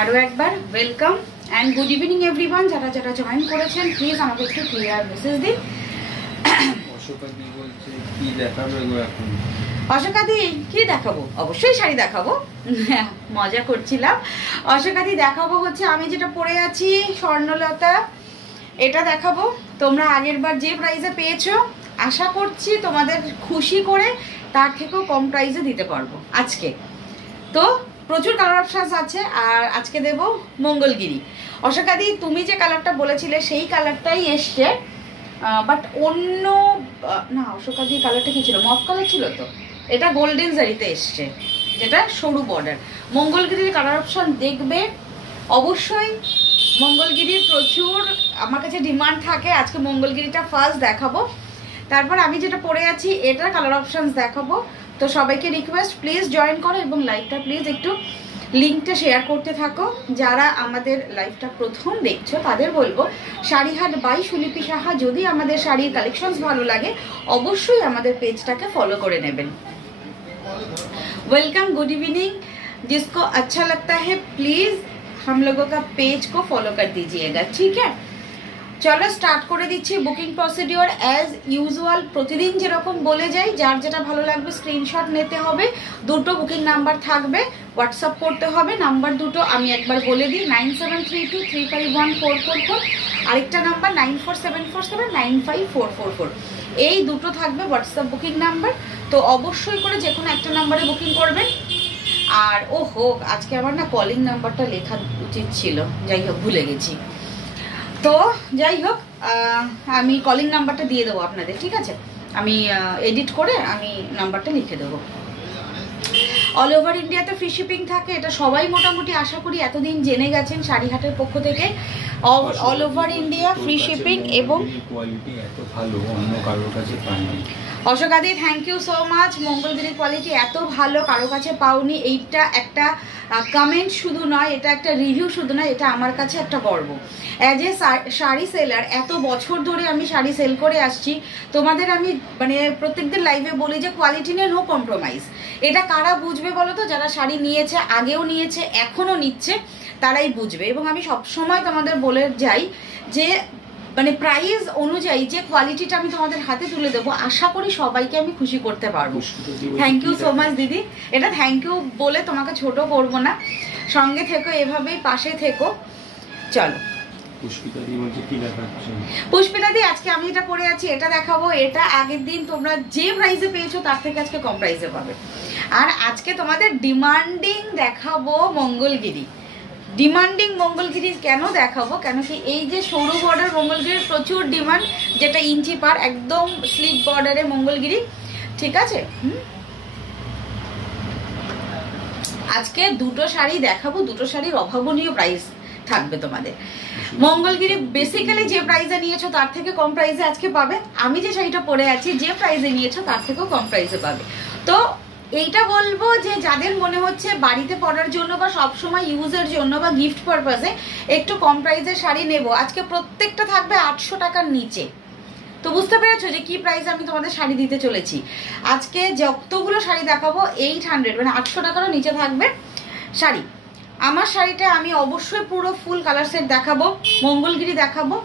আরও একবার welcome and good evening everyone. যারা যারা জয়েন করেছেন প্লিজ আমাকে একটু ক্লিয়ার মেসেজ দিন। অশোকাদি বলছে কি দেখাবে গো এখন? অশোকাদি কি দেখাবো? অবশ্যই শাড়ি দেখাবো, মজা করছিলাম। অশোকাদি দেখাবো হচ্ছে আমি যেটা পরে আছি স্বর্ণলতা, এটা দেখাবো। তোমরা আগের বার যে প্রাইসে পেয়েছো আশা করছি তোমাদের খুশি করে তার থেকেও কম প্রাইসে দিতে পারবো আজকে। তো প্রচুর কালার অপশানস আছে আর আজকে দেব মঙ্গলগিরি। অশোকাদি তুমি যে কালারটা বলেছিলে সেই কালারটাই এসছে, বাট অন্য না। অশোকাদি কালারটা কি ছিল? মফ কালার ছিল তো। এটা গোল্ডেন জারিতে এসছে, যেটা সরু বর্ডার। মঙ্গলগিরির কালার অপশান দেখবে অবশ্যই। মঙ্গলগিরির প্রচুর আমার কাছে ডিমান্ড থাকে। আজকে মঙ্গলগিরিটা ফার্স্ট দেখাবো, তারপর আমি যেটা পরে আছি এটার কালার অপশানস দেখাবো। তো সবাইকে রিকোয়েস্ট প্লিজ জয়েন করো এবং লাইভটা প্লিজ একটু লিঙ্কটা শেয়ার করতে থাকো। যারা আমাদের লাইভটা প্রথম দেখছো তাদের বলবো শাড়িহাট বাই সুলিপি সাহা। যদি আমাদের শাড়ির কালেকশনস ভালো লাগে অবশ্যই আমাদের পেজটাকে ফলো করে নেবেন। Welcome, good evening. जिसको अच्छा लगता है प्लीज हम लोगों का पेज को फॉलो कर दीजिएगा, ठीक है? চলো স্টার্ট করে দিচ্ছি বুকিং প্রসিডিওর অ্যাজ ইউজুয়াল। প্রতিদিন যেরকম বলে যাই, যার যেটা ভালো লাগবে স্ক্রিনশট নিতে হবে। দুটো বুকিং নাম্বার থাকবে, হোয়াটসঅ্যাপ করতে হবে। নাম্বার দুটো আমি একবার বলে দিই, 9732351444, আরেকটা নাম্বার 9474795444। এই দুটো থাকবে হোয়াটসঅ্যাপ বুকিং নাম্বার। তো অবশ্যই করে যে কোনো একটা নাম্বারে বুকিং করবেন। আর ও হোক, আজকে আমার না কলিং নাম্বারটা লেখা উচিত ছিল, যাই হোক ভুলে গেছি। তো যাই হোক আমি কলিং নাম্বারটা দিয়ে দেবো আপনাদের, ঠিক আছে? আমি এডিট করে আমি নাম্বারটা লিখে দেবো। অল ওভার ইন্ডিয়াতে ফ্রি শিপিং থাকে, এটা সবাই মোটামুটি আশা করি এতদিন জেনে গেছেন শাড়িহাটের পক্ষ থেকে। All over India free shipping এবং কোয়ালিটি এত ভালো অন্য কারোর কাছে পাইনি। অশোকাদি থ্যাংক ইউ সো মাচ। মঙ্গলগিরির কোয়ালিটি এত ভালো কারো কাছে পাওনি, এইটা একটা কমেন্ট শুধু নয়, এটা একটা রিভিউ শুধু নয়, এটা আমার কাছে একটা গর্ব। অ্যাজ এ শাড়ি সেলার এত বছর ধরে আমি শাড়ি সেল করে আসছি। তোমাদের আমি মানে প্রত্যেকদিন লাইভে বলি যে কোয়ালিটি নিয়ে নো কম্প্রোমাইজ। এটা কারা বুঝবে বলো তো? যারা শাড়ি নিয়েছে, আগেও নিয়েছে, এখনও নিচ্ছে, তারাই বুঝবে। এবং আমি সবসময় তোমাদের বলে যাই যে মানে প্রাইস অনুযায়ী যে কোয়ালিটিটা আমি তোমাদের হাতে তুলে দেবো, আশা করি সবাইকে আমি খুশি করতে পারবো। থ্যাংক ইউ সো মাচ দিদি। এটা থ্যাংক ইউ বলে তোমাকে ছোট করবো না, সঙ্গে থেকো, এভাবেই পাশে থেকো। চলো পুষ্পিতাদি, আজকে আমি এটা পরে আছি এটা দেখাবো। এটা আগের দিন তোমরা যে প্রাইসে পেয়েছো তার থেকে আজকে কম প্রাইসে পাবে। আর আজকে তোমাদের ডিমান্ডিং দেখাবো মঙ্গলগিরি। ডিমান্ডিং মঙ্গলগিরি কেন দেখাবো? কেন কি এই যে সরু বর্ডার মঙ্গলগিরির প্রচুর ডিমান্ড, যেটা ইঞ্চি পার একদম স্লিক বর্ডারে মঙ্গলগিরি, ঠিক আছে? আজকে দুটো শাড়ি দেখাবো, দুটো শাড়ির অভাবনীয় প্রাইস থাকবে তোমাদের। মঙ্গলগিরি বেসিক্যালি যে প্রাইসে নিয়েছো তার থেকে কম প্রাইসে আজকে পাবে। আমি যে শাড়িটা পরে আছি যে প্রাইসে নিয়েছো তার থেকেও কম প্রাইসে পাবে। তো এইটা বলবো যে যাদের মনে হচ্ছে বাড়িতে পরার জন্য বা সবসময় ইউজের জন্য বা গিফট পারপাসে একটু কম প্রাইসের শাড়ি নেব, আজকে প্রত্যেকটা থাকবে 800 টাকার নিচে। তো বুঝতে পেরেছো যে কি প্রাইসে আমি তোমাদের শাড়ি দিতে চলেছি। আজকে যতগুলো শাড়ি দেখাবো 800 মানে 800 টাকারও নিচে থাকবে শাড়ি। আমার শাড়িটা আমি অবশ্যই পুরো ফুল কালার সেট দেখাবো, মঙ্গলগিরি দেখাবো।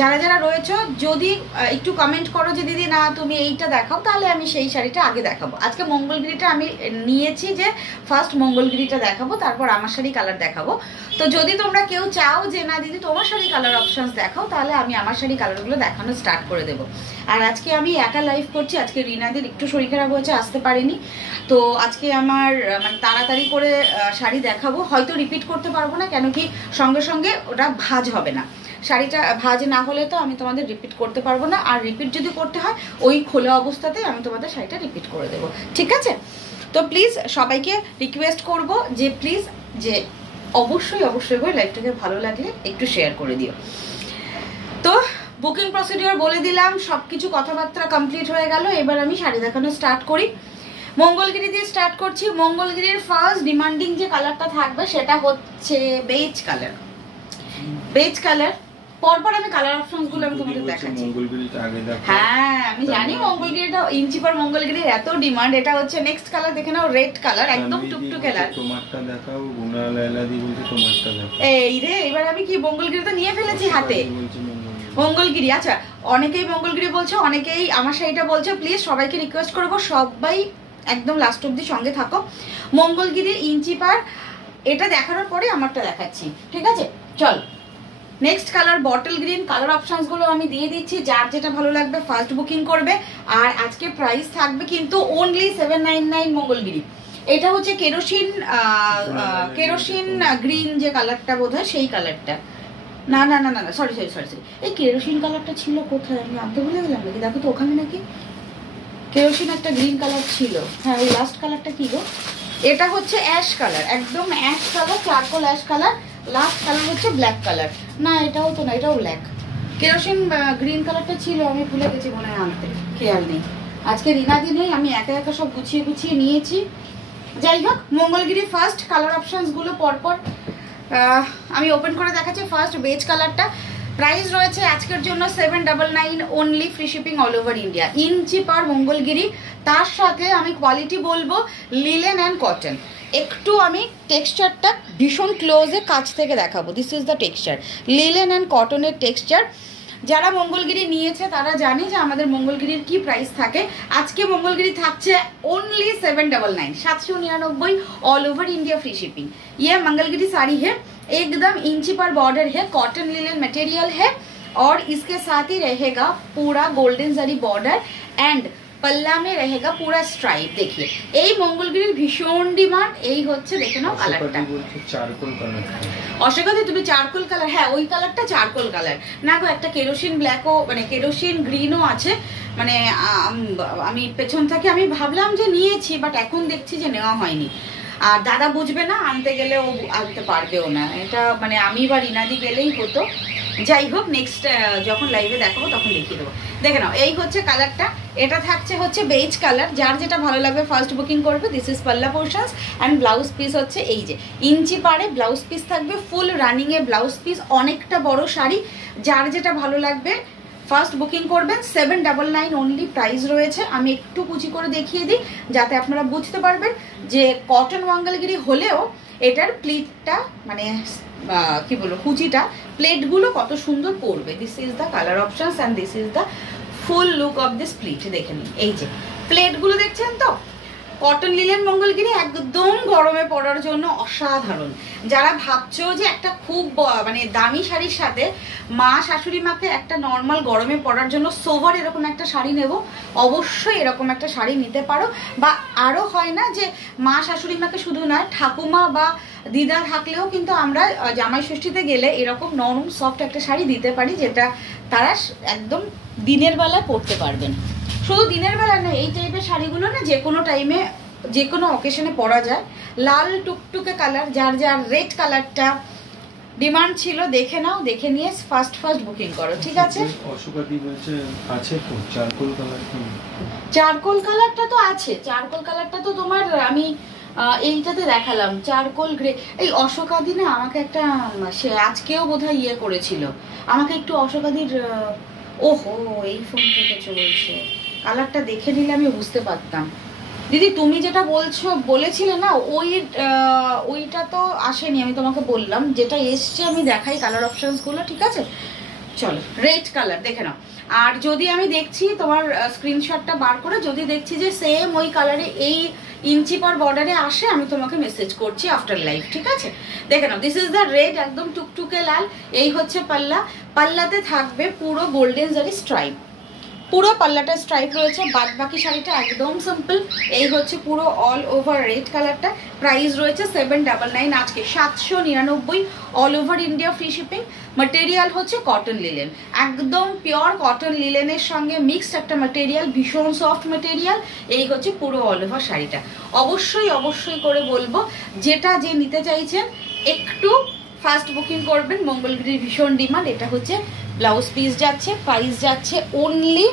যারা যারা রয়েছে যদি একটু কমেন্ট করো যে দিদি না তুমি এইটা দেখাও, তাহলে আমি সেই শাড়িটা আগে দেখাবো। আজকে মঙ্গলগিরিটা আমি নিয়েছি যে ফার্স্ট মঙ্গলগিরিটা দেখাবো, তারপর আমার শাড়ি কালার দেখাবো। তো যদি তোমরা কেউ চাও যে না দিদি তোমার শাড়ি কালার অপশানস দেখাও, তাহলে আমি আমার শাড়ি কালারগুলো দেখানো স্টার্ট করে দেবো। আর আজকে আমি একা লাইভ করছি, আজকে রিনাদির একটু শরীর খারাপ হয়েছে, আসতে পারিনি। তো আজকে আমার মানে তাড়াতাড়ি করে শাড়ি দেখাবো। হয়তো রিপিট করতে পারবো না, কেন কি সঙ্গে সঙ্গে ওটা ভাঁজ হবে না। শাড়িটা ভাঁজ না হলে তো আমি তোমাদের রিপিট করতে পারবো না। আর রিপিট যদি করতে হয় ওই খোলা অবস্থাতেই আমি তোমাদের শাড়িটা রিপিট করে দেবো, ঠিক আছে? তো প্লিজ সবাইকে রিকোয়েস্ট করব যে প্লিজ যে অবশ্যই অবশ্যই করে লাইভটাকে ভালো লাগলে একটু শেয়ার করে দিও। তো বুকিং প্রসিডিওর বলে দিলাম, সব কিছু কথাবার্তা কমপ্লিট হয়ে গেল। এবার আমি শাড়ি দেখানো স্টার্ট করি। মঙ্গলগিরি দিয়ে স্টার্ট করছি। মঙ্গলগিরির ফার্স্ট ডিমান্ডিং যে কালারটা থাকবে সেটা হচ্ছে বেজ কালার। বেজ কালার পরপর আমি কালার অপশনস গুলো আমি তোমাদের দেখাচ্ছি। মঙ্গলগিরিটা আগে দেখো। হ্যাঁ আমি জানি মঙ্গলগিরিটা ইঞ্চি পার মঙ্গলগিরির এত ডিমান্ড। এটা হচ্ছে নেক্সট কালার, দেখে নাও রেড কালার, একদম টুকটুকে লাল। তোমারটা দেখাও। গুনা লাইলা দি বলছে তোমারটা দেখাও। এই রে এবার আমি কি মঙ্গলগিরিটা নিয়ে ফেলেছি হাতে। মঙ্গলগিরি, আচ্ছা অনেকেই মঙ্গলগিরি বলছো, অনেকেই আমার শাড়িটা বলছো। প্লিজ সবাইকে রিকোয়েস্ট করবো সবাই একদম লাস্ট অব্দি সঙ্গে থাকো। মঙ্গলগিরির ইঞ্চি পার এটা দেখানোর পরে আমারটা দেখাচ্ছি, ঠিক আছে? চল next colour bottle green. Colour options গুলো আমি দিয়ে দিচ্ছি, যার যেটা ভালো লাগবে ফার্স্ট বুকিং করবে। আর আজকে প্রাইস থাকবে কিন্তু অনলি 799 মঙ্গলগিরি। এটা হচ্ছে কেরোসিন গ্রিন যে কালারটা বোধহয় সেই কালারটা। না না না না না সরি সরি সরি সরি, এই কেরোসিন কালারটা ছিল কোথায় আমি আনতে ভুলে গেলাম নাকি? দেখো তো ওখানে নাকি কেরোসিন একটা গ্রিন কালার ছিল। হ্যাঁ ওই লাস্ট কালারটা কি গো? এটা হচ্ছে অ্যাশ কালার, একদম ash colour, charcoal ash colour. Last colour হচ্ছে ব্ল্যাক কালার। না এটাও তো না, এটাও ব্ল্যাক। কেরোসিন গ্রিন কালারটা ছিল, আমি ভুলে গেছি মনে হয় আনতে, খেয়াল নেই। আজকে রিনা দিনেই আমি একা একা সব গুছিয়ে গুছিয়ে নিয়েছি। যাই হোক মঙ্গলগিরি ফার্স্ট কালার অপশনস গুলো পরপর আমি ওপেন করে দেখাচ্ছি। ফার্স্ট বেজ কালারটা প্রাইস রয়েছে আজকের জন্য 799 only, free shipping all over India. Inch per Mangalagiri, তার সাথে আমি কোয়ালিটি বলবো লিলেন অ্যান্ড কটন। একটু আমি টেক্সচারটা ভীষণ ক্লোজে কাছ থেকে দেখাবো। This is the texture, linen and কটনের টেক্সচার। যারা মঙ্গলগিরি নিয়েছে তারা জানে যে আমাদের মঙ্গলগিরির কি প্রাইস থাকে। আজকে মঙ্গলগিরি থাকছে only 799, 799 all over India free shipping. ये मंगलगिरी साड़ी है, एकदम इंची पर बॉर्डर है, कॉटन लिनन मटेरियल है और इसके साथ ही रहेगा पूरा गोल्डन जरी बॉर्डर एंड पल्ला में रहेगा पूरा स्ट्राइप। देखिए এই মঙ্গলগিরির ভীষণ ডিমান্ড। এই হচ্ছে দেখে নাও কালারটা, চারকোল কালার। অশোকাদি তুমি চারকোল কালার, হ্যাঁ ওই কালারটা চারকোল কালার না গো। একটা কেরোসিন ব্ল্যাকও মানে কেরোসিন গ্রিনও আছে। মানে আমি পেছন থেকে আমি ভাবলাম যে নিয়েছি, বাট এখন দেখছি যে নেওয়া হয়নি। আর দাদা বুঝবে না, আনতে গেলে ও আনতে পারবেও না। এটা মানে আমি বা রিনাদি গেলেই হতো। যাই হোক নেক্সট যখন লাইভে দেখাবো তখন দেখিয়ে দেবো। দেখে নাও এই হচ্ছে কালারটা। এটা থাকছে হচ্ছে বেজ কালার, যার যেটা ভালো লাগবে ফার্স্ট বুকিং করবে। দিস ইজ পাল্লা পোর্শনস অ্যান্ড ব্লাউজ পিস হচ্ছে এই যে ইঞ্চি পারে ব্লাউজ পিস থাকবে, ফুল রানিং এ ব্লাউজ পিস, অনেকটা বড় শাড়ি। যার যেটা ভালো লাগবে ফার্স্ট বুকিং করবেন। 799 অনলি প্রাইস রয়েছে। আমি একটু কুচি করে দেখিয়ে দিই যাতে আপনারা বুঝতে পারবেন যে কটন মঙ্গলগিরি হলেও এটার প্লিটটা মানে কি বলবো কুচিটা প্লেটগুলো কত সুন্দর পড়বে। This is the colour options and this is the full look of this pleat. দেখে নিন এই যে প্লেটগুলো দেখছেন তো, কটন লিলেন মঙ্গলগিরি একদম গরমে পরার জন্য অসাধারণ। যারা ভাবছো যে একটা খুব মানে দামি শাড়ির সাথে মা শাশুড়ি মাকে একটা নর্মাল গরমে পরার জন্য সোভার এরকম একটা শাড়ি নেব, অবশ্যই এরকম একটা শাড়ি নিতে পারো। বা আরও হয় না যে মা শাশুড়ি মাকে শুধু নয়, ঠাকুমা বা দিদা থাকলেও কিন্তু আমরা জামাই ষষ্ঠীতে গেলে এরকম নরম সফট একটা শাড়ি দিতে পারি, যেটা তারা একদম দিনের বেলা পরতে পারবেন। শুধু দিনের বেলা না, এই টাইপের শাড়িগুলো না যে কোনো টাইমে যে কোনো অকেশনে পরা যায়। লাল টুকটুকে কালার, যার যার রেড কালারটা ডিমান্ড ছিল দেখে নাও, দেখে নিয়ে ফার্স্ট বুকিং করো, ঠিক আছে? অশোকাদি বলছে আছে তো চারকোল কালার। চারকোল কালারটা তো আছে, চারকোল কালারটা তো তোমার আমি এইটাতে দেখালাম চারকোল গ্রে। এই অশোকাদি না আমাকে একটা সে আজকেও বোধহয় ইয়ে করেছিল আমাকে একটু অশোকাদির। ওহো এই ফোন থেকে চলছে, কালারটা দেখে নিলে আমি বুঝতে পারতাম। দিদি তুমি যেটা বলেছিলে না ওইটা তো আসেনি, আমি তোমাকে বললাম যেটা এসছে আমি দেখাই কালার অপশনস গুলো, ঠিক আছে? চলো রেড কালার দেখে নাও। আর যদি আমি দেখছি তোমার স্ক্রিনশটটা বার করে যদি দেখছি যে সেম ওই কালারে এই ইঞ্চি পর বর্ডারে আসে, আমি তোমাকে মেসেজ করছি আফটার লাইভ, ঠিক আছে? দেখে নাও দিস ইজ দ্য রেড, একদম টুকটুকে লাল। এই হচ্ছে পাল্লা, পাল্লাতে থাকবে পুরো গোল্ডেন জারি স্ট্রাইপ, পুরো পাল্লাটা স্ট্রাইপ রয়েছে। বাদ বাকি শাড়িটা একদম সিম্পল। এই হচ্ছে পুরো অল ওভার রেড কালারটা। প্রাইস রয়েছে 799, আজকে 799 all over India free shipping. Material হচ্ছে কটন লিলেন, একদম পিওর কটন লিলেনের সঙ্গে মিক্সড একটা ম্যাটেরিয়াল, ভীষণ সফট ম্যাটেরিয়াল। এই হচ্ছে পুরো অল ওভার শাড়িটা। অবশ্যই করে বলবো যেটা যে নিতে চাইছেন একটু ফার্স্ট বুকিং করবেন। মঙ্গলগিরির ভীষণ ডিমান্ড। এটা হচ্ছে ব্লাউজ পিস যাচ্ছে, প্রাইস যাচ্ছে অনলি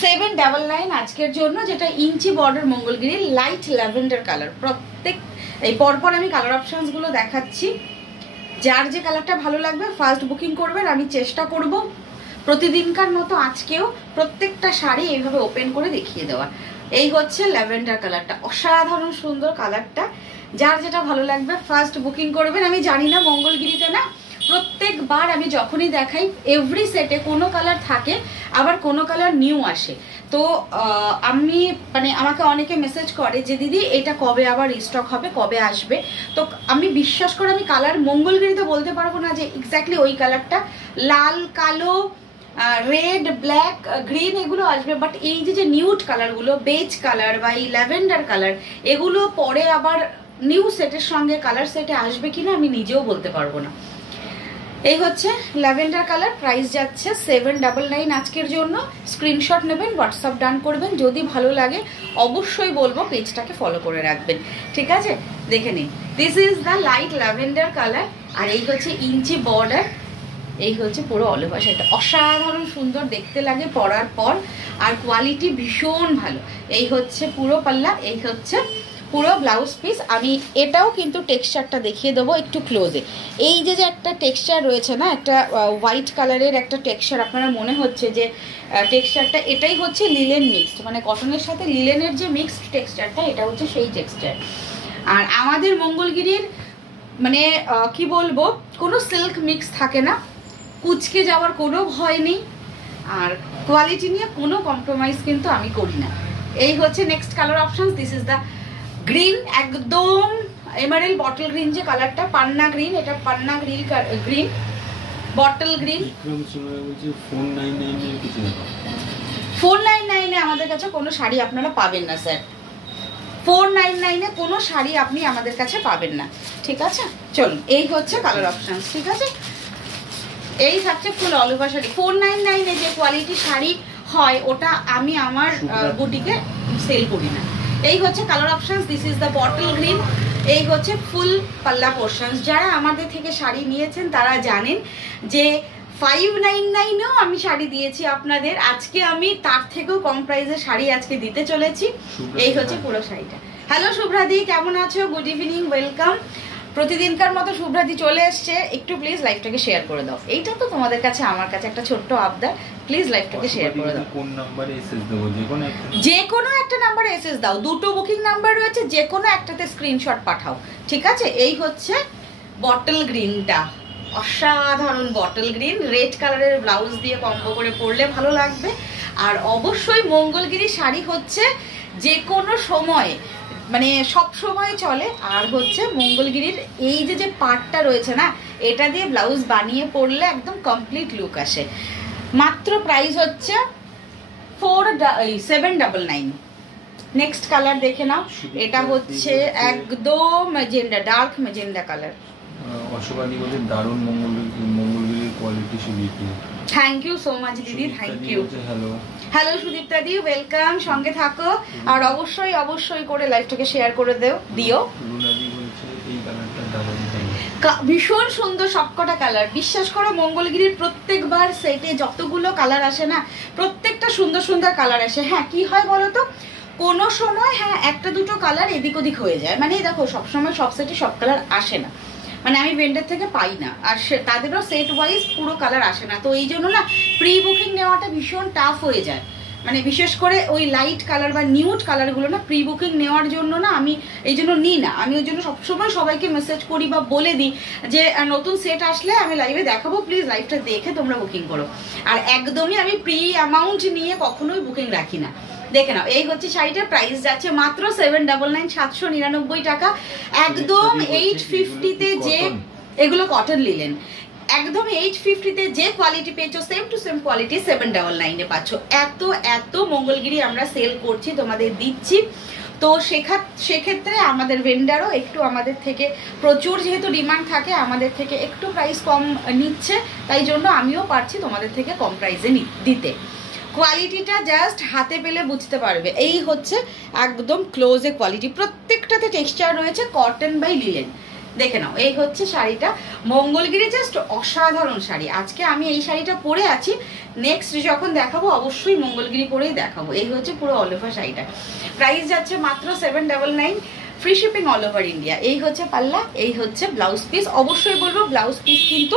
799 আজকের জন্য, যেটা ইঞ্চি বর্ডার মঙ্গলগিরির লাইট ল্যাভেন্ডার কালার। প্রত্যেক এই পরপর আমি কালার অপশনস গুলো দেখাচ্ছি। যার যে কালারটা ভালো লাগবে ফার্স্ট বুকিং করবেন। আমি চেষ্টা করব প্রতিদিনকার মতো আজকেও প্রত্যেকটা শাড়ি এইভাবে ওপেন করে দেখিয়ে দেওয়া। এই হচ্ছে ল্যাভেন্ডার কালারটা, অসাধারণ সুন্দর কালারটা। যার যেটা ভালো লাগবে ফার্স্ট বুকিং করবেন। আমি জানি না মঙ্গলগিরিতে না প্রত্যেকবার আমি যখনই দেখাই এভরি সেটে কোনো কালার থাকে, আবার কোনো কালার নিউ আসে। তো আমি মানে আমাকে অনেকে মেসেজ করে যে দিদি এটা কবে আবার রিস্টক হবে, কবে আসবে। তো আমি বিশ্বাস করে আমি কালার মঙ্গলগিরিতে বলতে পারবো না যে এক্স্যাক্টলি ওই কালারটা, লাল, কালো, রেড, ব্ল্যাক, গ্রিন এগুলো আসবে, বাট এই যে নিউড কালারগুলো, বেজ কালার বা এই ল্যাভেন্ডার কালার, এগুলো পরে আবার নিউ সেটের সঙ্গে কালার সেটে আসবে কিনা আমি নিজেও বলতে পারবো না। এই হচ্ছে ল্যাভেন্ডার কালার, প্রাইস যাচ্ছে 799 আজকের জন্য। স্ক্রিনশট নেবেন, হোয়াটসঅ্যাপ ডান করবেন। যদি ভালো লাগে অবশ্যই বলবো পেজটাকে ফলো করে রাখবেন, ঠিক আছে? দেখে নিন, this is the light lavender colour. আর এই হচ্ছে ইঞ্চি বর্ডার, এই হচ্ছে পুরো অল ওভার শাড়িটা। অসাধারণ সুন্দর দেখতে লাগে পরার পর, আর কোয়ালিটি ভীষণ ভালো। এই হচ্ছে পুরো পাল্লা, এই হচ্ছে পুরো ব্লাউজ পিস। আমি এটাও কিন্তু টেক্সচারটা দেখিয়ে দেবো একটু ক্লোজে। এই যে একটা টেক্সচার রয়েছে না, একটা হোয়াইট কালারের একটা টেক্সচার, আপনারা মনে হচ্ছে যে টেক্সচারটা এটাই হচ্ছে লিলেন মিক্সড, মানে কটনের সাথে লিলেনের যে মিক্সড টেক্সচারটা, এটা হচ্ছে সেই টেক্সচার। আর আমাদের মঙ্গলগিরির মানে কি বলবো, কোনো সিল্ক মিক্স থাকে না, কুচকে যাওয়ার কোনো ভয় নেই, আর কোয়ালিটি নিয়ে কোনো কম্প্রোমাইজ কিন্তু আমি করি না। এই হচ্ছে next colour option, this is the green, একদম এমারেল বটল গ্রিন যে কালারটা, পান্না গ্রিন, এটা পান্না গ্রিন, গ্রিন বটল গ্রিন। 499 এ আমাদের কাছে কোনো শাড়ি আপনারা পাবেন না স্যার, 499 এ কোনো শাড়ি আপনি আমাদের কাছে পাবেন না, ঠিক আছে? চলুন, এই হচ্ছে কালার অপশন, ঠিক আছে? এই থাকছে ফুল অল ওভার শাড়ি। 499 এ যে কোয়ালিটি শাড়ি হয় ওটা আমি আমার বুটিকে সেল করি না। এই হচ্ছে colour options, this is the bottle green. এই হচ্ছে ফুল পাল্লা পোর্শনস। যারা আমাদের থেকে শাড়ি নিয়েছেন তারা জানেন যে 599এও আমি শাড়ি দিয়েছি আপনাদের। আজকে আমি তার থেকেও কম প্রাইসে শাড়ি আজকে দিতে চলেছি। এই হচ্ছে পুরো শাড়িটা। হ্যালো শুভ্রাদি, কেমন আছো? Good evening, welcome. প্রতিদিনকার মতো শুভ্রাদি চলে এসছে। একটু প্লিজ লাইভটাকে শেয়ার করে দাও। এইটা তো তোমাদের কাছে আমার কাছে একটা ছোট্ট আবদার, প্লিজ লাইভটাকে শেয়ার করে দাও। কোন নাম্বারে এসএস দেবো? যে কোনো একটা নাম্বারে এসএস দাও, দুটো বুকিং নাম্বার রয়েছে, যে কোনো একটাতে স্ক্রিনশট পাঠাও, ঠিক আছে? এই হচ্ছে বটল গ্রিনটা, অসাধারণ বটল গ্রিন, রেড কালারের ব্লাউজ দিয়ে কম্বো করে পরলে ভালো লাগবে। আর অবশ্যই মঙ্গলগিরি শাড়ি হচ্ছে যে কোনো সময়, মানে সব সময় চলে। আর হচ্ছে মঙ্গলগিরির এই যে পার্টটা রয়েছে না, এটা দিয়ে ব্লাউজ বানিয়ে পরলে একদম কমপ্লিট লুক আসে। মাত্র প্রাইস হচ্ছে 799। নেক্সট কালার দেখে নাও, এটা হচ্ছে একদম মেজেন্ডা, ডার্ক মেজেন্ডা কালার। অশোকাদি বলে দারুণ মঙ্গলগিরির quality Sudipti. Thank you so much দিদি, thank you. Hello hello Sudipta দি, ওয়েলকাম, সঙ্গে থাকো। আর অবশ্যই অবশ্যই করে লাইভটাকে শেয়ার করে দিও। রুনাদি বলছে এই কালারটা দারুণ, ভীষণ সুন্দর সবকটা কালার। বিশ্বাস করো মঙ্গলগিরির প্রত্যেকবার সেটে যতগুলো কালার আসে না, প্রত্যেকটা সুন্দর সুন্দর কালার আসে। হ্যাঁ, কি হয় বলো তো, কোনো সময় হ্যাঁ একটা দুটো কালার এদিক ওদিক হয়ে যায়, মানে দেখো সবসময় সব সেটে সব কালার আসে না, মানে আমি ভেন্ডার থেকে পাই না, আর তাদেরও সেট ওয়াইজ পুরো কালার আসে না। তো এই জন্য না প্রি বুকিং নেওয়াটা ভীষণ টাফ হয়ে যায়, মানে বিশেষ করে ওই লাইট কালার বা নিউড কালারগুলো না প্রি বুকিং নেওয়ার জন্য না আমি এই জন্য নিই না। আমি ওই জন্য সবসময় সবাইকে মেসেজ করি বা বলে দিই যে নতুন সেট আসলে আমি লাইভে দেখাবো, প্লিজ লাইভটা দেখে তোমরা বুকিং করো। আর একদমই আমি প্রি অ্যামাউন্ট নিয়ে কখনোই বুকিং রাখি না। দেখে নাও, এই হচ্ছে শাড়িটার প্রাইস যাচ্ছে মাত্র 799, 799 টাকা। একদম 850-তে যে, এগুলো কটন লিলেন, একদম 850-তে যে কোয়ালিটি পেয়েছো সেম টু সেম কোয়ালিটি 799-এ পাচ্ছ। এত এত মঙ্গলগিরি আমরা সেল করছি, তোমাদের দিচ্ছি। তো সেক্ষেত্রে আমাদের ভেন্ডারও একটু আমাদের থেকে প্রচুর যেহেতু ডিমান্ড থাকে, আমাদের থেকে একটু প্রাইস কম নিচ্ছে, তাই জন্য আমিও পারছি তোমাদের থেকে কম প্রাইসে দিতে। কোয়ালিটিটা জাস্ট হাতে পেলে বুঝতে পারবে। এই হচ্ছে একদম ক্লোজে কোয়ালিটি, প্রত্যেকটাতে টেক্সচার রয়েছে কটন বাই লিলেন। দেখে নাও, এই হচ্ছে শাড়িটা মঙ্গলগিরি, জাস্ট অসাধারণ শাড়ি। আজকে আমি এই শাড়িটা পরে আছি, নেক্সট যখন দেখাবো অবশ্যই মঙ্গলগিরি পরেই দেখাবো। এই হচ্ছে পুরো অল ওভার শাড়িটা, প্রাইস যাচ্ছে মাত্র 799। Free shipping all over India. এই হচ্ছে পাল্লা, এই হচ্ছে ব্লাউজ পিস। অবশ্যই বলবো ব্লাউজ পিস কিন্তু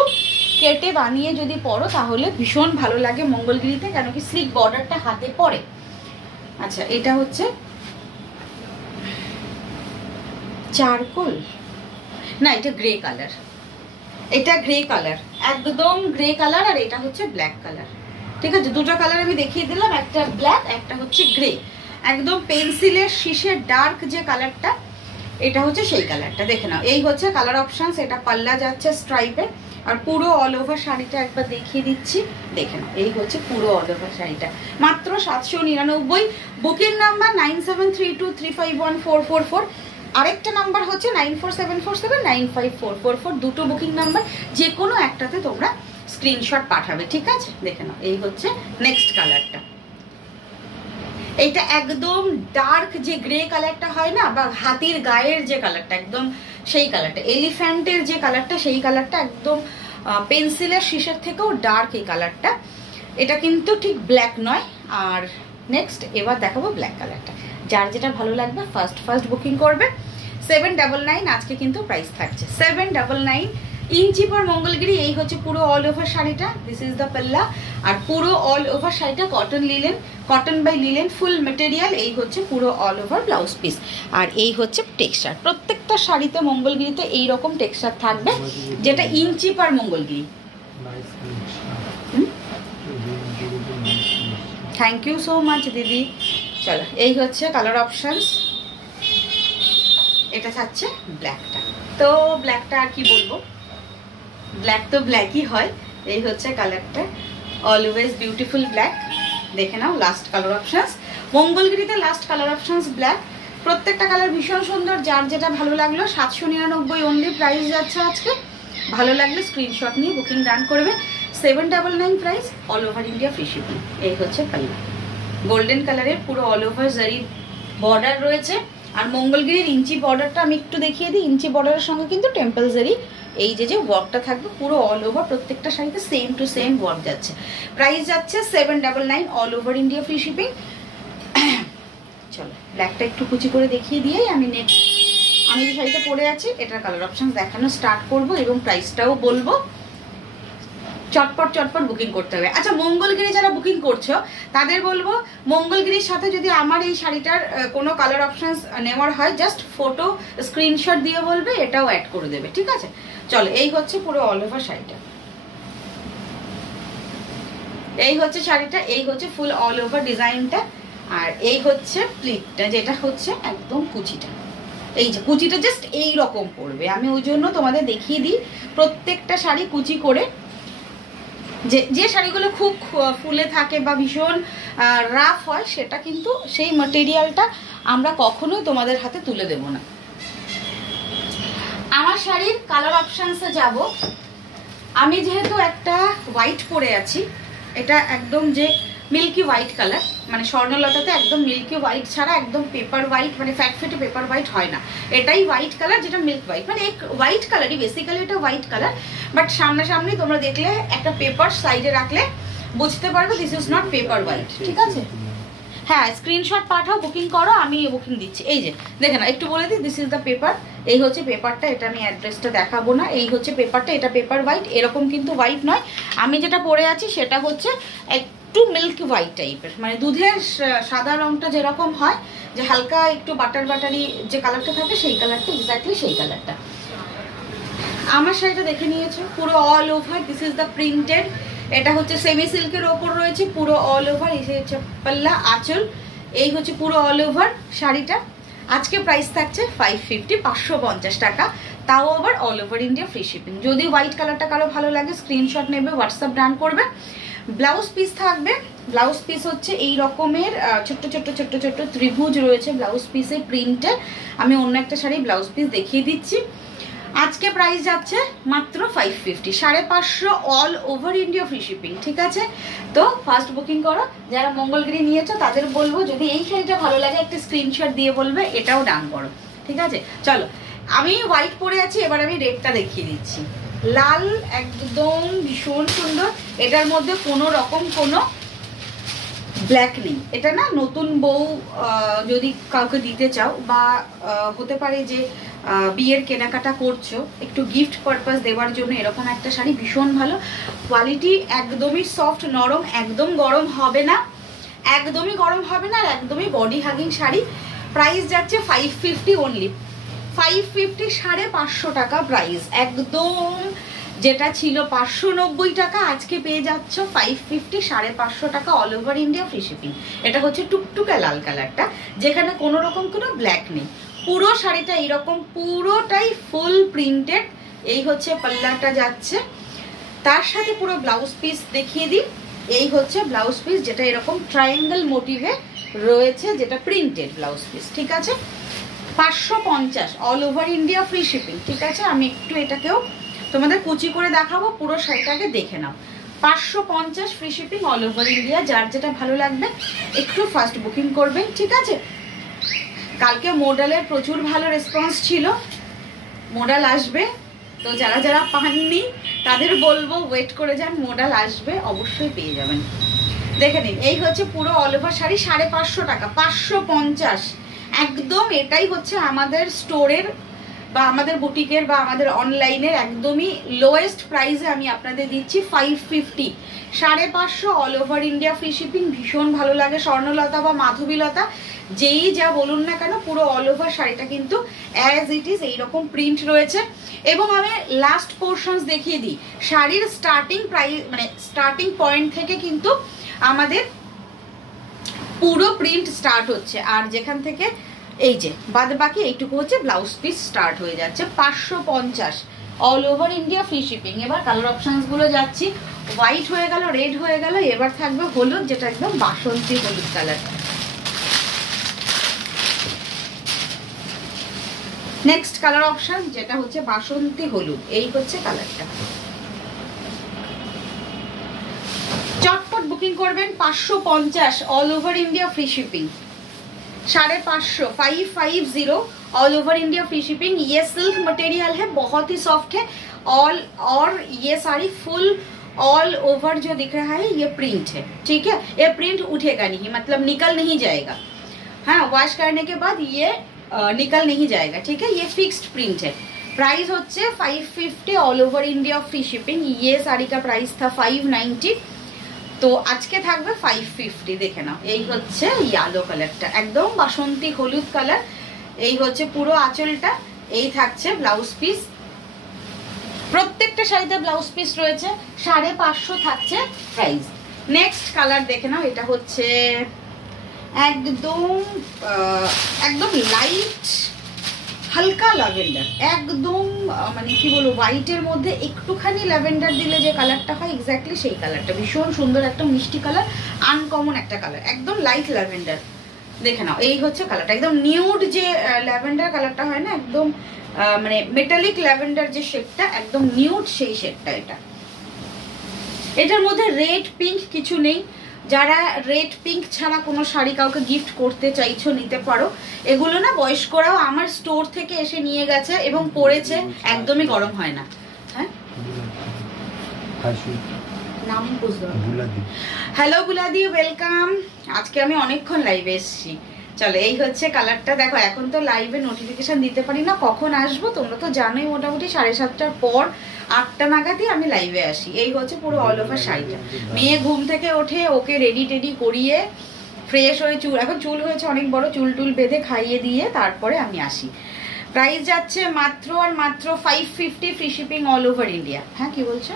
কেটে বানিয়ে যদি পরো তাহলে ভীষণ ভালো লাগে মঙ্গলগিরিতে, কেন কি স্লিক বর্ডারটা হাতে পড়ে। আচ্ছা, এটা হচ্ছে চারকোল না, এটা গ্রে কালার, এটা গ্রে কালার, একদম গ্রে কালার, আর এটা হচ্ছে ব্ল্যাক কালার। ঠিক আছে, দুটো কালার আমি দেখিয়ে দিলাম, একটা ব্ল্যাক, একটা হচ্ছে গ্রে। একদম পেন্সিলের শীষের ডার্ক যে কালারটা, এটা হচ্ছে সেই কালারটা। দেখে নাও, এই হচ্ছে কালার অপশনস। এটা পাল্লা যাচ্ছে স্ট্রাইপে, আর পুরো অল ওভার শাড়িটা একবার দেখিয়ে দিচ্ছি। দেখে নাও, এই হচ্ছে পুরো অল ওভার শাড়িটা, মাত্র 799। Booking number 9732351444। আরেকটা নাম্বার হচ্ছে 9474795444। দুটো বুকিং নাম্বার, যে কোনো একটাতে তোমরা স্ক্রিনশট পাঠাবে। ঠিক আছে, দেখে নাও, এই হচ্ছে নেক্সট কালারটা। এইটা একদম ডার্ক যে গ্রে কালারটা হয় না, বা হাতির গায়ের যে কালারটা, একদম সেই কালারটা, এলিফ্যান্টের যে কালারটা, সেই কালারটা একদম পেন্সিলের শীষের থেকেও ডার্ক এই কালারটা। এটা কিন্তু ঠিক ব্ল্যাক নয়। আর নেক্সট এবার দেখাবো ব্ল্যাক কালারটা। যার যেটা ভালো লাগবে ফার্স্ট বুকিং করবে। 799 আজকে কিন্তু প্রাইস থাকছে 799 ইঞ্চি পর মঙ্গলগিরি। এই হচ্ছে পুরো অল ওভার শাড়িটা, দিস ইজ দ্য পাল্লা। আর পুরো অল ওভার শাড়িটা cotton linen, cotton by linen full material. এই হচ্ছে পুরো অল ওভার ব্লাউজ পিস, আর এই হচ্ছে টেক্সচার। প্রত্যেকটা শাড়িতে মঙ্গলগিরিতে এই রকম টেক্সচার থাকবে, যেটা inch per Mangalagiri. Thank you so much দিদি। চলো, এই হচ্ছে কালার অপশনস। এটা থাকছে ব্ল্যাকটা, তো ব্ল্যাকটা আর কি বলবো, ব্ল্যাক তো ব্ল্যাকই হয়। এই হচ্ছে কালারটা, অলওয়েজ বিউটিফুল ব্ল্যাক। দেখে নাও, লাস্ট কালার অপশনস মঙ্গলগিরিতে, লাস্ট কালার অপশনস ব্ল্যাক। প্রত্যেকটা কালার ভীষণ সুন্দর, যার যেটা ভালো লাগলো। 799 অনলি প্রাইস যাচ্ছে আজকে। ভালো লাগলে স্ক্রিনশট নিয়ে বুকিং ডান করবে। 799 price, all over India free shipping. এই হচ্ছে পাল্লা, গোল্ডেন কালারের পুরো অল ওভার জারি বর্ডার রয়েছে। আর মঙ্গলগিরির ইঞ্চি বর্ডারটা আমি একটু দেখিয়ে দিই। ইঞ্চি বর্ডারের সঙ্গে কিন্তু টেম্পল জারি এই যে ওয়ার্কটা থাকবে পুরো অল ওভার, প্রত্যেকটা শাড়িতে সেম টু সেম ওয়ার্ক যাচ্ছে। প্রাইস যাচ্ছে 799 all over India free shipping. চলো, ব্ল্যাকটা একটু কুচি করে দেখিয়ে দিয়েই আমি নেক্সট, আমি যে শাড়িটা পরে আছি এটার কালার অপশন দেখানো স্টার্ট করব এবং প্রাইসটাও বলবো। চটপট বুকিং করতে হবে। আচ্ছা, মঙ্গলগিরি যারা বুকিং করছো তাদের বলবো, মঙ্গলগিরির সাথে যদি আমার এই শাড়িটার কোনো কালার অপশনস নেওয়ার হয়, জাস্ট ফটো স্ক্রিনশট দিয়ে বলবে, এটাও অ্যাড করে দেবে। ঠিক আছে, চলো, এই হচ্ছে পুরো অল ওভার শাড়িটা। এই হচ্ছে শাড়িটা, এই হচ্ছে ফুল অল ওভার ডিজাইনটা, আর এই হচ্ছে প্লিটটা, যেটা হচ্ছে একদম কুচিটা। এই যে কুচিটা জাস্ট এই রকম পড়বে, আমি ওই জন্য তোমাদের দেখিয়ে দিই প্রত্যেকটা শাড়ি কুচি করে। যে শাড়িগুলো খুব ফুলে থাকে বা ভীষণ রাফ হয়, সেটা কিন্তু সেই ম্যাটেরিয়ালটা আমরা কখনোই তোমাদের হাতে তুলে দেব না। আমার শাড়ির কালার অপশনসে যাব। আমি যেহেতু একটা হোয়াইট পরে আছি, এটা একদম যে মিল্কি হোয়াইট কালার, মানে স্বর্ণলতাতে একদম মিল্কি হোয়াইট ছাড়া একদম পেপার হোয়াইট, মানে ফ্যাটফেটে পেপার হোয়াইট হয় না, এটাই হোয়াইট কালার, যেটা মিল্ক হোয়াইট, মানে এক হোয়াইট কালারই বেসিক্যালি, এটা হোয়াইট কালার। বাট সামনাসামনি তোমরা দেখলে একটা পেপার সাইডে রাখলে বুঝতে পারবে this is not paper white. ঠিক আছে, হ্যাঁ, স্ক্রিনশট পাঠাও, বুকিং করো, আমি বুকিং দিচ্ছি। এই যে দেখে না, একটু বলে দিই, দিস ইজ দ্য পেপার। এই হচ্ছে পেপারটা, এটা আমি অ্যাড্রেসটা দেখাবো না। এই হচ্ছে পেপারটা, এটা পেপার হোয়াইট, এরকম কিন্তু হোয়াইট নয়। আমি যেটা পরে আছি সেটা হচ্ছে একটু মিল্কি হোয়াইট টাইপের, মানে দুধের সাদা রংটা যেরকম হয়, যে হালকা একটু বাটারি যে কালারটা থাকে, সেই কালারটা এক্স্যাক্টলি সেই কালারটা। আমার শাড়িটা দেখে নিয়েছো, পুরো all over this is the printed. এটা হচ্ছে সেমি সিল্কের ওপর রয়েছে পুরো অল ওভার। এই হচ্ছে পাল্লা, আঁচল, এই হচ্ছে পুরো অল ওভার শাড়িটা। আজকে প্রাইস থাকছে 550, 550 টাকা, তাও আবার all over India free shipping. যদি হোয়াইট কালারটা কারো ভালো লাগে স্ক্রিনশট নেবে, হোয়াটসঅ্যাপ ডান করবে। ব্লাউজ পিস থাকবে, ব্লাউজ পিস হচ্ছে এই রকমের ছোট্ট ছোট্ট ছোট্ট ছোট্ট ত্রিভুজ রয়েছে ব্লাউজ পিসের প্রিন্টের। আমি অন্য একটা শাড়ি ব্লাউজ পিস দেখিয়ে দিচ্ছি। আজকে প্রাইস যাচ্ছে মাত্র 550, 550 all over India free shipping. ঠিক আছে, তো ফার্স্ট বুকিং করো। যারা মঙ্গলগিরি নিয়েছো তাদের বলবো, যদি এই শাড়িটা ভালো লাগে একটা স্ক্রিনশট দিয়ে বলবে, এটাও ডান করো। ঠিক আছে, চলো, আমি হোয়াইট পরে আছি, এবার আমি রেডটা দেখিয়ে দিচ্ছি। লাল, একদম ভীষণ সুন্দর। এটার মধ্যে কোনো রকম কোনো ব্ল্যাক নেই, এটা না নতুন বউ যদি কাউকে দিতে চাও বা হতে পারে যে বিয়ের কেনাকাটা করছো, একটু গিফট পারপাস দেওয়ার জন্য এরকম একটা শাড়ি ভীষণ ভালো কোয়ালিটি, একদমই সফট নরম, একদম গরম হবে না, একদমই গরম হবে না, আর একদমই বডি হাগিং শাড়ি। প্রাইস যাচ্ছে 550 অনলি, 550, 550 টাকা প্রাইস। একদম যেটা ছিল 590 টাকা আজকে পেয়ে যাচ্ছ 550, 550 টাকা, all over India free shipping. এটা হচ্ছে টুকটুকে লাল কালারটা, যেখানে কোনো রকম কোনো ব্ল্যাক নেই। পুরো শাড়িটা এইরকম পুরোটাই ফুল প্রিন্টেড। এই হচ্ছে পাল্লাটা যাচ্ছে, তার সাথে পুরো ব্লাউজ পিস দেখিয়ে দিই। এই হচ্ছে ব্লাউজ পিস, যেটা এরকম ট্রায়াঙ্গেল মোটিভে রয়েছে, যেটা প্রিন্টেড ব্লাউজ পিস, ঠিক আছে। 550 all over India free shipping, ঠিক আছে। আমি একটু এটাকেও তোমাদের কুচি করে দেখাবো, পুরো শাড়িটাকে দেখে নাও। 550 free shipping all over India. যার যেটা ভালো লাগবে একটু ফার্স্ট বুকিং করবেন, ঠিক আছে। কালকে মোডালের প্রচুর ভালো রেসপন্স ছিল, মোডাল আসবে, তো যারা যারা পাননি তাদের বলবো ওয়েট করে যান, মোডাল আসবে, অবশ্যই পেয়ে যাবেন। দেখে নিন, এই হচ্ছে পুরো অল ওভার শাড়ি, 550 টাকা, 550 একদম। এটাই হচ্ছে আমাদের স্টোরের বা আমাদের বুটিকের বা আমাদের অনলাইনের একদমই লোয়েস্ট প্রাইসে আমি আপনাদের দিচ্ছি 550, 550 all over India free shipping. ভীষণ ভালো লাগে, স্বর্ণলতা বা মাধবীলতা যেই যা বলুন না কেন, পুরো অল ওভার শাড়িটা কিন্তু অ্যাজ ইট ইজ এইরকম প্রিন্ট রয়েছে। এবং আমি লাস্ট পোর্শনস দেখিয়ে দিই, শাড়ির স্টার্টিং প্রাইস মানে স্টার্টিং পয়েন্ট থেকে কিন্তু আমাদের পুরো প্রিন্ট স্টার্ট হচ্ছে, আর যেখান থেকে এই যে বাদ বাকি এইটুকু হচ্ছে ব্লাউজ পিস স্টার্ট হয়ে যাচ্ছে। 550 all over India free shipping. এবার কালার অপশনস গুলো যাচ্ছি, হোয়াইট হয়ে গেল, রেড হয়ে গেল, এবার থাকবে হলুদ, যেটা একদম বাসন্তী হলুদ কালার। নেক্সট কালার অপশন যেটা হচ্ছে বাসন্তী হলুদ, এই হচ্ছে কালারটা। চটপট বুকিং করবেন, 550 all over India free shipping, 550, 550 all over India free shipping. ये सिल्क मटेरियल है, बहुत ही सॉफ्ट है ऑल, और ये साड़ी फुल ऑल ओवर जो दिख रहा है ये प्रिंट है, ठीक है। ये प्रिंट उठेगा नहीं, मतलब निकल नहीं जाएगा, हाँ वॉश करने के बाद ये निकल नहीं जाएगा, ठीक है। ये फिक्स्ड प्रिंट है। प्राइस होচ্ছে 550 all over India free shipping. ये साड़ी का प्राइस था 590, তো আজকে থাকবে 550। দেখে নাও, এই হচ্ছে ইয়েলো কালারটা, একদম বাসন্তী হলুদ কালার। এই হচ্ছে পুরো আঁচলটা, এই থাকছে ব্লাউজ পিস, প্রত্যেকটা শাড়িতে ব্লাউজ পিস রয়েছে। 550 থাকছে প্রাইস। নেক্সট কালার দেখে নাও, এটা হচ্ছে একদম একদম লাইট হালকা ল্যাভেন্ডার, একদম মানে কি বলবো, হোয়াইটের মধ্যে একটুখানি ল্যাভেন্ডার দিলে যে কালারটা হয় এক্স্যাক্টলি সেই কালারটা। ভীষণ সুন্দর একটা মিষ্টি কালার, আনকমন একটা কালার, একদম লাইট ল্যাভেন্ডার। দেখে নাও, এই হচ্ছে কালারটা, একদম নিউড যে ল্যাভেন্ডার কালারটা হয় না, একদম মানে মেটালিক ল্যাভেন্ডার যে শেডটা, একদম নিউড সেই শেডটা এটা। এটার মধ্যে রেড পিঙ্ক কিছু নেই। যারা রেড পিঙ্ক ছাড়া কোনো শাড়ি কাউকে গিফট করতে চাইছো নিতে পারো। এগুলো না বয়স্করাও আমার স্টোর থেকে এসে নিয়ে গেছে এবং পরেছে, একদমই গরম হয় না। হ্যাঁ, নাম বুঝতে পারছি। হ্যালো বুলাদি, ওয়েলকাম। আজকে আমি অনেকক্ষণ লাইভে এসেছি। চলো, এই হচ্ছে কালারটা। দেখো, এখন তো লাইভে নোটিফিকেশন দিতে পারি না কখন আসবো, তোমরা তো জানোই মোটামুটি 7:30টার পর 8টা নাগাদই আমি লাইভে আসি। এই হচ্ছে পুরো অল ওভার শাড়িটা। মেয়ে ঘুম থেকে ওঠে, ওকে রেডি টেডি করিয়ে ফ্রেশ হয়ে চুল, এখন চুল হয়েছে অনেক বড়, চুল টুল বেঁধে খাইয়ে দিয়ে তারপরে আমি আসি। প্রাইস যাচ্ছে মাত্র আর মাত্র 550 free shipping all over India. হ্যাঁ, কি বলছো?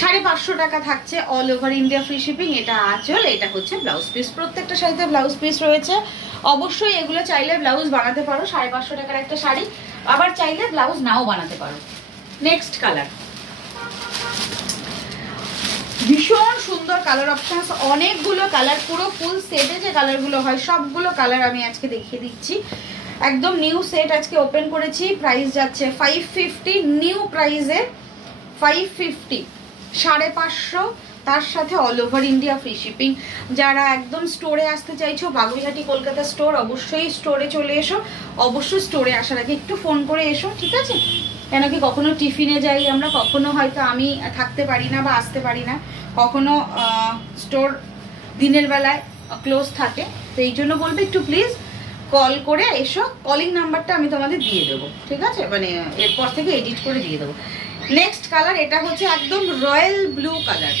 550 টাকা থাকছে all over India free shipping. এটা আঁচল, এটা হচ্ছে ব্লাউজ পিস। প্রত্যেকটা শাড়িতে ব্লাউজ পিস রয়েছে। অবশ্যই এগুলো চাইলে ব্লাউজ বানাতে পারো। 550 টাকার একটা শাড়ি, আবার চাইলে ব্লাউজ নাও বানাতে পারো। নেক্সট কালার, ভীষণ সুন্দর কালার অপশন, অনেকগুলো কালার, পুরো ফুল সেটে যে কালারগুলো হয় সবগুলো কালার আমি আজকে দেখিয়ে দিচ্ছি। একদম নিউ সেট আজকে ওপেন করেছি। প্রাইস যাচ্ছে 550, নিউ প্রাইসে 550, 550। তার সাথে all over India free shipping. যারা একদম স্টোরে আসতে চাইছো, বাগুইহাটি কলকাতা স্টোর, অবশ্যই স্টোরে চলে এসো। অবশ্যই স্টোরে আসার আগে একটু ফোন করে এসো, ঠিক আছে? কেন কি কখনো টিফিনে যাই আমরা, কখনো হয়তো আমি থাকতে পারি না বা আসতে পারি না, কখনো স্টোর দিনের বেলায় ক্লোজ থাকে। তো এই জন্য বলবো একটু প্লিজ কল করে এসো। কলিং নাম্বারটা আমি তোমাদের দিয়ে দেবো, ঠিক আছে? মানে এরপর থেকে এডিট করে দিয়ে দেবো। নেক্সট কালার, এটা হচ্ছে একদম রয়্যাল ব্লু কালার।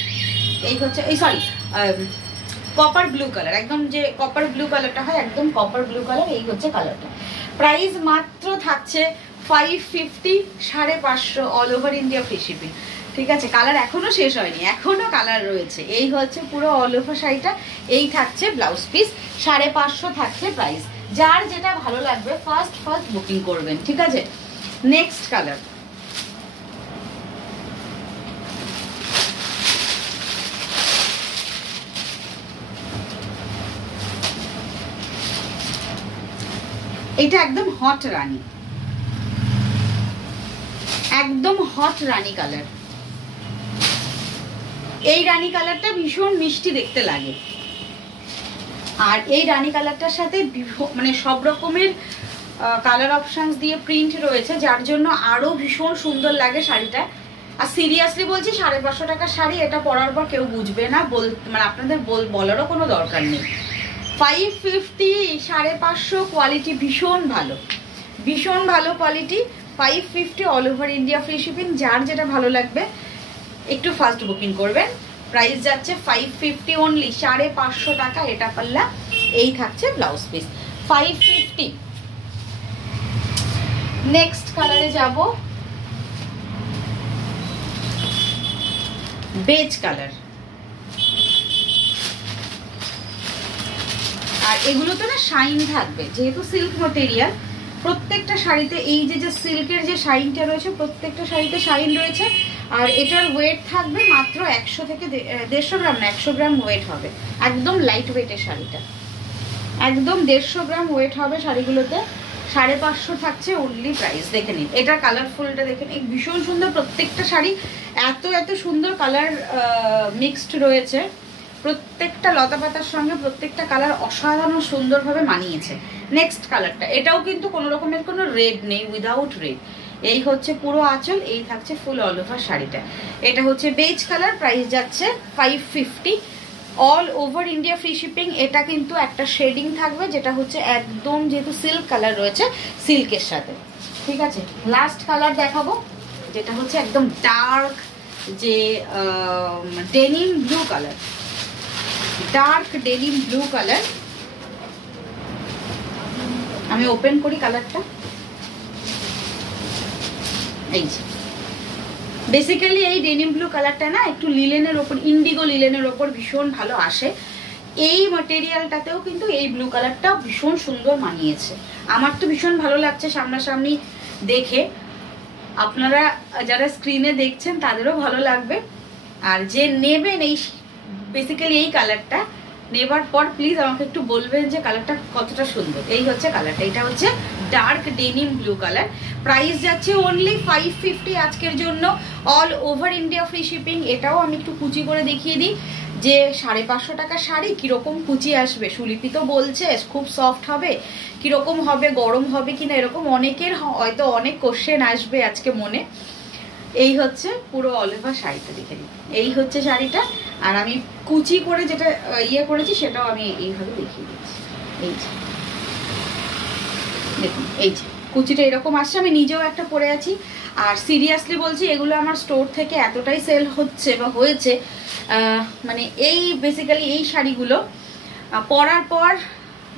এই হচ্ছে কপার ব্লু কালার, একদম যে কপার ব্লু কালারটা হয়, একদম কপার ব্লু কালার। এই হচ্ছে কালারটা। প্রাইস মাত্র থাকছে 550, 550 all over India free shipping, ঠিক আছে? কালার এখনো শেষ হয়নি, এখনো কালার রয়েছে। এই হচ্ছে পুরো অল ওভার শাড়িটা। এই থাকছে ব্লাউজ পিস, 550 থাকছে প্রাইস। যার যেটা ভালো লাগবে ফার্স্ট বুকিং করবেন, ঠিক আছে? নেক্সট কালার, এটা একদম হট রানী, একদম হট রানী কালার। এই রানী কালারটা ভীষণ মিষ্টি দেখতে লাগে। আর এই রানী কালারটার সাথে মানে সব রকমের কালার অপশনস দিয়ে প্রিন্ট রয়েছে, যার জন্য আরো ভীষণ সুন্দর লাগে শাড়িটা। আর সিরিয়াসলি বলছি, 550 টাকার শাড়ি, এটা পরার পর কেউ বুঝবে না, মানে আপনাদের বলারও কোনো দরকার নেই। 550, 550 কোয়ালিটি ভীষণ ভালো, ভীষণ ভালো quality. 550 all over India free shipping. যার যেটা ভালো লাগবে একটু ফাস্ট বুকিং করবেন। প্রাইস যাচ্ছে 550 অনলি, 550 টাকা এটা পাল্লা। এই থাকছে ব্লাউজ পিস, 550। নেক্সট কালারে যাব, বেজ কালার। আর এগুলো তো না শাইন থাকবে, যেহেতু সিল্ক ম্যাটেরিয়াল। প্রত্যেকটা শাড়িতে এই যে সিল্কের যে শাইনটা রয়েছে, প্রত্যেকটা শাড়িতে শাইন রয়েছে। আর এটার ওয়েট থাকবে মাত্র 100 থেকে 150 গ্রাম না, 100 গ্রাম ওয়েট হবে। একদম লাইট ওয়েটের শাড়িটা, একদম 150 গ্রাম ওয়েট হবে শাড়িগুলোতে। 550 থাকছে অনলি প্রাইস। দেখে নিন, এটার কালারফুলটা দেখেন, এই ভীষণ সুন্দর। প্রত্যেকটা শাড়ি এত সুন্দর কালার মিক্সড রয়েছে। প্রত্যেকটা লতা পাতার সঙ্গে প্রত্যেকটা কালার অসাধারণ সুন্দরভাবে মানিয়েছে। নেক্সট কালারটা, এটাও কিন্তু কোনো রকমের কোনো রেড নেই, উইদাউট রেড। এই হচ্ছে পুরো আঁচল, এই থাকছে ফুল অল ওভার শাড়িটা। এটা হচ্ছে বেজ কালার, প্রাইস যাচ্ছে 550 all over India free shipping. এটা কিন্তু একটা শেডিং থাকবে, যেটা হচ্ছে একদম, যেহেতু সিল্ক কালার রয়েছে, সিল্কের সাথে, ঠিক আছে? লাস্ট কালার দেখাবো, যেটা হচ্ছে একদম ডার্ক যে denim blue colour, dark denim blue colour. আমি ওপেন করি কালারটা। এই যে বেসিক্যালি এই ডেনিম ব্লু কালারটা না একটু লিলেনের ওপর, ইন্ডিগো লিলেনের ওপর ভীষণ ভালো আসে। এই ম্যাটেরিয়ালটাতেও কিন্তু এই ব্লু কালারটা ভীষণ সুন্দর মানিয়েছে। আমার তো ভীষণ ভালো লাগছে সামনাসামনি দেখে। আপনারা যারা স্ক্রিনে দেখছেন তাদেরও ভালো লাগবে। আর যে নেবেন এই বেসিক্যালি এই কালারটা, নেবার পর প্লিজ আমাকে একটু বলবেন যে কালারটা কতটা সুন্দর। এই হচ্ছে কালারটা, এটা হচ্ছে dark denim blue colour. Price যাচ্ছে অনলি 550 আজকের জন্য, all over India free shipping. এটাও আমি একটু কুচি করে দেখিয়ে দিই যে 550 টাকার শাড়ি কিরকম কুচি আসবে। সুলিপি তো বলছে খুব সফট হবে, কিরকম হবে, গরম হবে কিনা, এরকম অনেকের হয়তো অনেক কোশ্চেন আসবে আজকে মনে। এই হচ্ছে পুরো অল ওভার শাড়িটা, দেখে নিই। এই হচ্ছে শাড়িটা। আর আমি কুচি করে যেটা ইয়ে করেছি সেটাও আমি এইভাবে দেখিয়ে দিচ্ছি। এই যে দেখুন, এই যে কুচিটা এরকম আসছে। আমি নিজেও একটা পরে আছি। আর সিরিয়াসলি বলছি, এগুলো আমার স্টোর থেকে এতটাই সেল হচ্ছে বা হয়েছে, মানে এই বেসিক্যালি এই শাড়িগুলো পরার পর,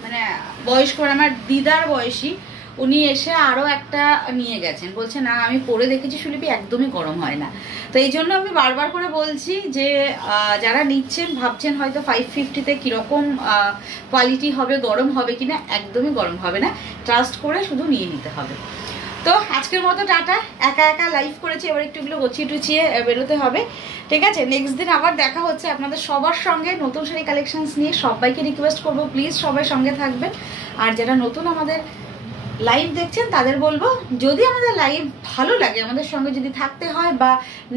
মানে বয়স্ক, আমার দিদার বয়সী, উনি এসে আরও একটা নিয়ে গেছেন, বলছে না আমি পরে দেখেছি সুলিপি, একদমই গরম হয় না। তো এই জন্য আমি বারবার করে বলছি যে যারা নিচ্ছেন, ভাবছেন হয়তো 550-তে কীরকম কোয়ালিটি হবে, গরম হবে কিনা, একদমই গরম হবে না। ট্রাস্ট করে শুধু নিয়ে নিতে হবে। তো আজকের মতো টাটা। একা একা লাইভ করেছি, এবার একটু এগুলো গুছিয়ে টুচিয়ে বেরোতে হবে, ঠিক আছে? নেক্সট দিন আবার দেখা হচ্ছে আপনাদের সবার সঙ্গে নতুন শাড়ি কালেকশনস নিয়ে। সবাইকে রিকোয়েস্ট করবো প্লিজ সবাই সঙ্গে থাকবেন। আর যারা নতুন আমাদের লাইভ দেখছেন তাদের বলবো, যদি আমাদের লাইভ ভালো লাগে, আমাদের সঙ্গে যদি থাকতে হয় বা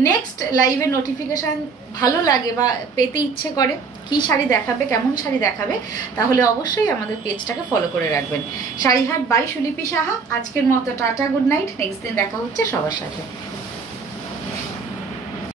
নেক্সট লাইভের নোটিফিকেশান ভালো লাগে বা পেতে ইচ্ছে করে কি শাড়ি দেখাবে, কেমন শাড়ি দেখাবে, তাহলে অবশ্যই আমাদের পেজটাকে ফলো করে রাখবেন। শাড়িহাট বাই সুলিপি সাহা। আজকের মতো টাটা, গুড নাইট। নেক্সট দিন দেখা হচ্ছে সবার সাথে।